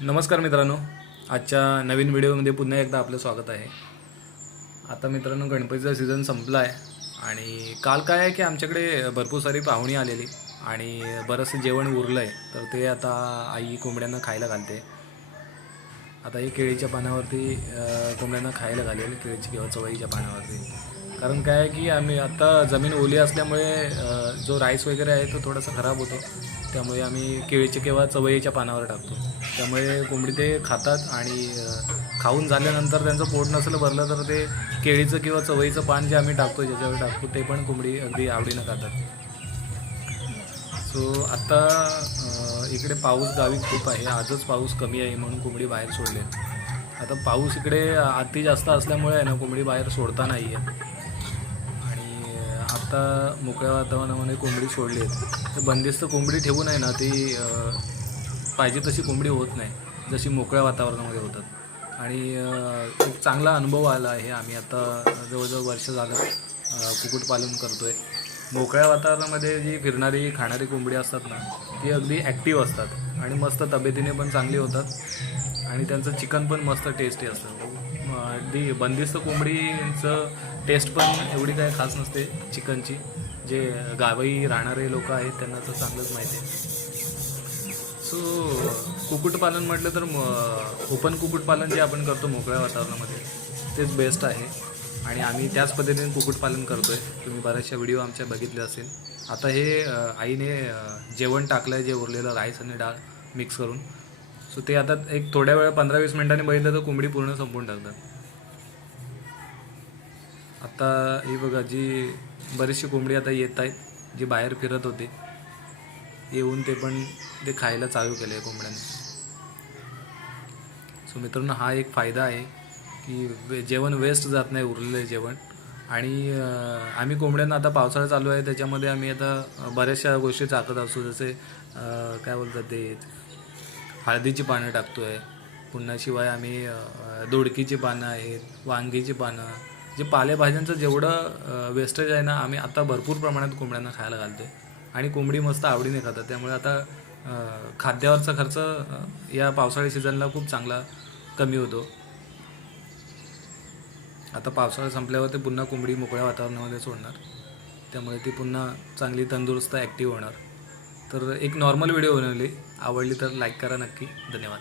नमस्कार मित्रांनो. आजच्या नवीन व्हिडिओमध्ये पुन्हा एकदा आपलं स्वागत आहे. आता मित्रांनो गणपतीचा सीझन संपला आहे आणि काल काय आहे की आमच्याकडे भरपूर सारी पाहुणी आलेली आणि बरंचसं जेवण उरलं आहे तर ते आता आई कोंबड्यांना खायला घालते. आता ही केळीच्या पानावरती कोंबड्यांना खायला घालेल केळीची किंवा चवळीच्या पानावरती. कारण काय आहे की आम्ही आता जमीन ओली असल्यामुळे जो राईस वगैरे आहे तो थोडासा खराब होतो. त्यामुळे आम्ही केळीच्या किंवा चवळीच्या पानावर टाकतो. त्यामुळे कोंबडी ते खातात आणि खाऊन झाल्यानंतर त्यांचं पोट नसलं भरलं तर ते केळीचं किंवा चवळीचं पान जे आम्ही टाकतो ज्याच्यावर टाकतो ते पण कोंबडी अगदी आवडीनं खातात. सो आत्ता इकडे पाऊस गावी खूप आहे. आजच पाऊस कमी आहे म्हणून कोंबडी बाहेर सोडले. आता पाऊस इकडे अति जास्त असल्यामुळे आहे ना कोंबडी बाहेर सोडता नाही आहे आणि आत्ता आता मोकळ्या वातावरणामध्ये कोंबडी सोडली आहे तर बंदिस्त कोंबडी ठेवून आहे ना ती पाहिजे तशी कोंबडी होत नाही जशी मोकळ्या वातावरणामध्ये होतात. आणि एक चांगला अनुभव आला आहे. आम्ही आता जवळजवळ वर्ष झालं कुक्कुटपालन करतो आहे मोकळ्या वातावरणामध्ये जी फिरणारी खाणारी कोंबडी असतात ना ती अगदी ॲक्टिव्ह असतात. आणि मस्त तब्येतीने पण चांगली होतात. आणि त्यांचं चिकन पण मस्त टेस्टी असतं. म, बंदिस्त कोंबडीचं टेस्ट पण एवढी काही खास नसते चिकनची. जे गावी राहणारे लोक आहेत त्यांना तर चांगलंच माहिती आहे. सो कुक्कुटपालन म्हटलं तर ओपन कुक्कुटपालन जे आपण करतो मोकळ्या वातावरणामध्ये तेच बेस्ट आहे. आणि आम्ही त्याच पद्धतीने कुक्कुटपालन करतो आहे तुम्ही बऱ्याचशा व्हिडिओ आमच्या बघितले असेल. आता हे आईने जेवण टाकलं आहे जे उरलेलं राईस आणि डाळ मिक्स करून. सो ते आता एक थोड्या वेळ पंधरा वीस मिनिटांनी बघितलं तर कोंबडी पूर्ण संपून टाकतात. आता ही बघा जी बरीचशी कोंबडी आता येत आहेत जी बाहेर फिरत होती येऊन ते पण ते खायला चालू केलं आहे कोंबड्यांनी. सो मित्रांनो हा एक फायदा आहे की वे- जेवण वेस्ट जात नाही उरलेलं जेवण. आणि आम्ही कोंबड्यांना आता पावसाळा चालू आहे त्याच्यामध्ये आम्ही आता बऱ्याचशा गोष्टी टाकत असतो जसे काय बोलतात ते हळदीची पानं टाकतो आहे पुन्हा शिवाय आम्ही दोडकीची पानं आहेत वांगीची पानं. जे पालेभाज्यांचं जेवढं वेस्टेज आहे ना आम्ही आता भरपूर प्रमाणात कोंबड्यांना खायला घालतो आहे आणि कोंबडी मस्त आवडीने खातात. त्यामुळे आता खाद्यावरचा खर्च या पावसाळी सीझनला खूप चांगला कमी होतो. आता पावसाळा संपल्यावर ते पुन्हा कोंबडी मोकळ्या वातावरणामध्ये सोडणार. त्यामुळे ती पुन्हा चांगली तंदुरुस्त ॲक्टिव्ह होणार. तर एक नॉर्मल व्हिडिओ बनवली. आवडली तर लाईक करा नक्की. धन्यवाद.